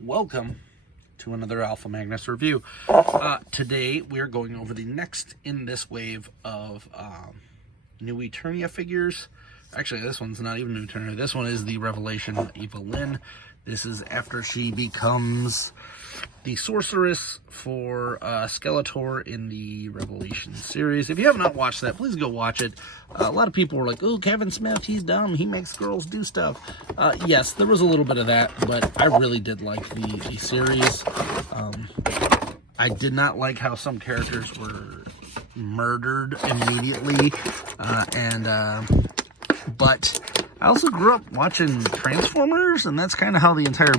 Welcome to another Alpha Magnus review. Today we're going over the next in this wave of new Eternia figures. Actually, this one's not even new Eternia. This one is the Revelation Evil-Lyn. This is after she becomes the sorceress for Skeletor in the Revelation series. If you have not watched that, please go watch it. A lot of people were like, oh, Kevin Smith, he's dumb. He makes girls do stuff. Yes, there was a little bit of that, but I really did like the series. I did not like how some characters were murdered immediately. But I also grew up watching Transformers, and that's kind of how the entire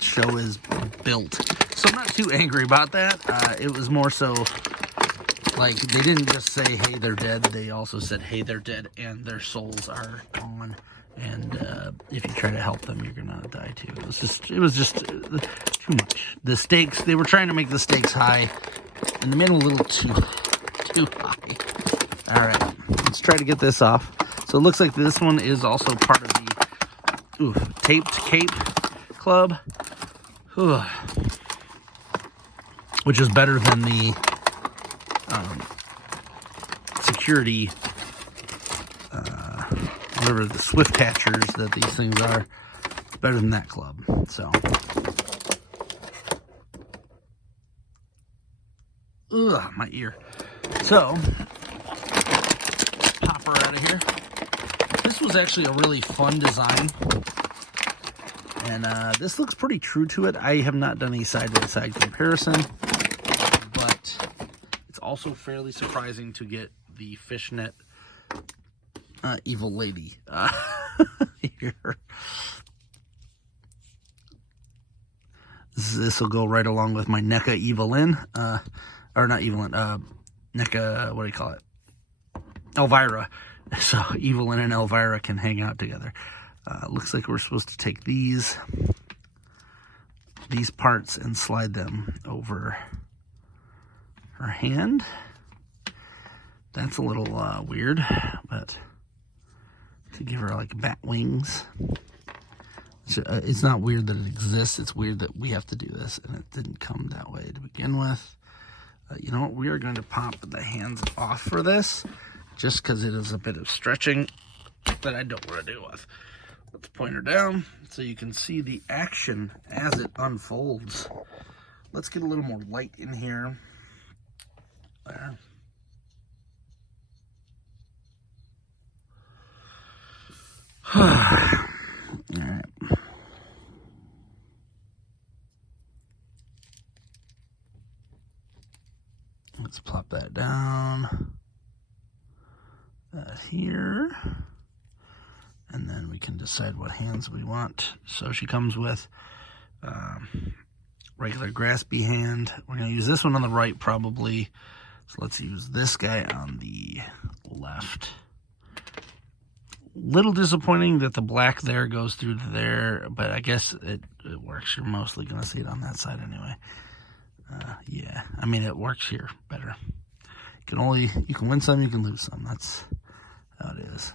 show is built. So I'm not too angry about that. It was more so like they didn't just say, hey, they're dead. They also said, hey, they're dead, and their souls are gone. And if you try to help them, you're gonna die too. It was just too much. The stakes, they were trying to make the stakes high, and they made them a little too high. All right, let's try to get this off. So it looks like this one is also part of the Taped Cape Club, which is better than the security, whatever the Swift Catchers that these things are. It's better than that club. So, my ear. So, pop her out of here. This was actually a really fun design, and this looks pretty true to it. I have not done a side-by-side comparison, but it's also fairly surprising to get the fishnet evil lady here. This will go right along with my NECA Evil-Lyn, or not Evil-Lyn, NECA, what do you call it? Elvira. So Evil-Lyn and Elvira can hang out together. Looks like we're supposed to take these parts and slide them over her hand. That's a little weird, but to give her like bat wings. It's not weird that it exists. It's weird that we have to do this, and it didn't come that way to begin with. You know what? We are going to pop the hands off for this, just because it is a bit of stretching that I don't want to deal with. Let's point her down so you can see the action as it unfolds. Let's get a little more light in here. There. All right. Let's plop that down. That here. And then we can decide what hands we want. So she comes with regular graspy hand. We're going to use this one on the right probably. So let's use this guy on the left. Little disappointing that the black there goes through to there, but I guess it works. You're mostly going to see it on that side anyway. Yeah, I mean, it works here better. You can win some, you can lose some. That's how it is.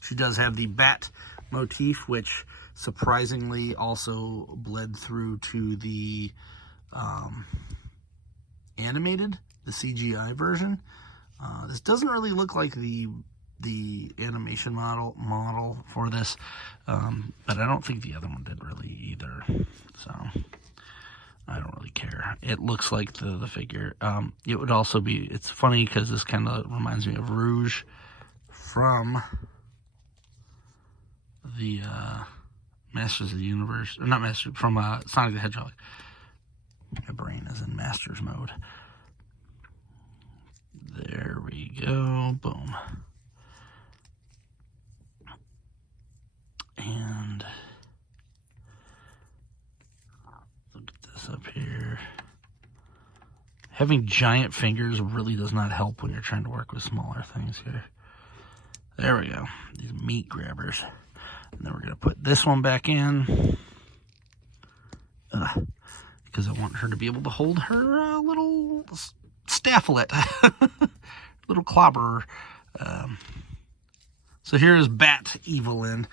She does have the bat motif, which surprisingly also bled through to the animated, the CGI version. This doesn't really look like the animation model for this, but I don't think the other one did really either. So I don't really care. It looks like the figure. It would also be, it's funny because this kind of reminds me of Rouge from the Masters of the Universe, or not Masters, from Sonic the Hedgehog. My brain is in Masters mode. There we go. Boom. And look at this up here. Having giant fingers really does not help when you're trying to work with smaller things here. There we go. These meat grabbers. And then we're going to put this one back in. Because I want her to be able to hold her little stafflet. Little clobberer. So here is Bat Evil-Lyn.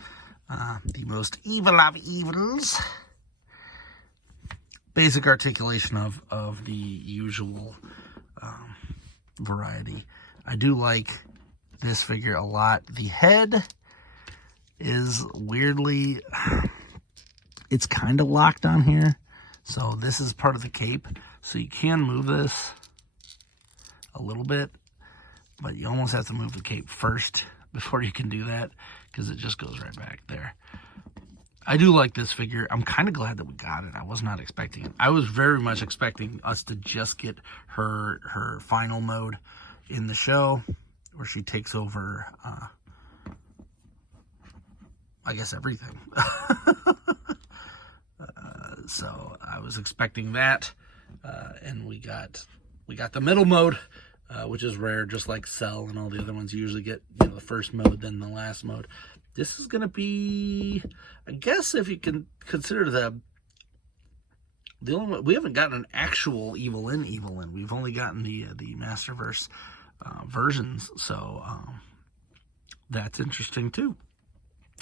The most evil of evils. basic articulation of the usual variety. I do like this figure a lot. The head is weirdly, it's kind of locked on here. So this is part of the cape. So you can move this a little bit, but you almost have to move the cape first before you can do that, because it just goes right back there. I do like this figure. I'm kind of glad that we got it. I was not expecting it. I was very much expecting us to just get her final mode in the show, where she takes over, I guess, everything. So I was expecting that, and we got the middle mode, which is rare, just like Cell and all the other ones. You usually get, you know, the first mode, then the last mode. This is going to be, I guess, if you can consider the only one, we haven't gotten an actual Evil-Lyn. We've only gotten the Masterverse versions, so that's interesting too.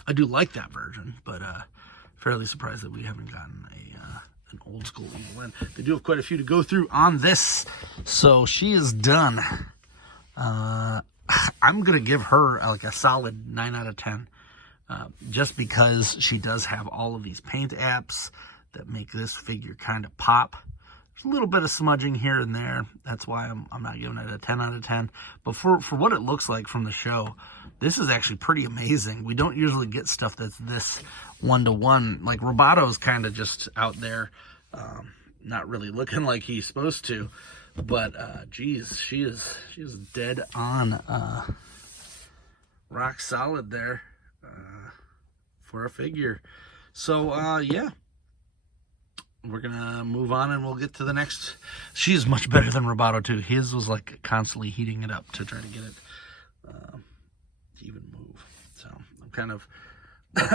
I do like that version, but fairly surprised that we haven't gotten an old school Evil-Lyn. They do have quite a few to go through on this, so she is done. I'm gonna give her like a solid 9 out of 10. Just because she does have all of these paint apps that make this figure kind of pop. There's a little bit of smudging here and there. That's why I'm not giving it a 10 out of 10. But for what it looks like from the show, this is actually pretty amazing. We don't usually get stuff that's this one-to-one. Like Robato's kind of just out there, not really looking like he's supposed to. But geez, she is dead on, rock solid there. For a figure. So yeah, we're gonna move on and we'll get to the next. She is much better than Roboto too. His was like constantly heating it up to try to get it to even move. So I'm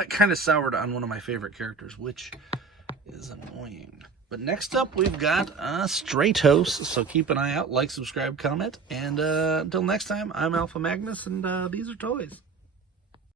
kind of soured on one of my favorite characters, which is annoying. But next up we've got Stratos, so keep an eye out, like, subscribe, comment, and until next time, I'm Alpha Magnus, and these are toys.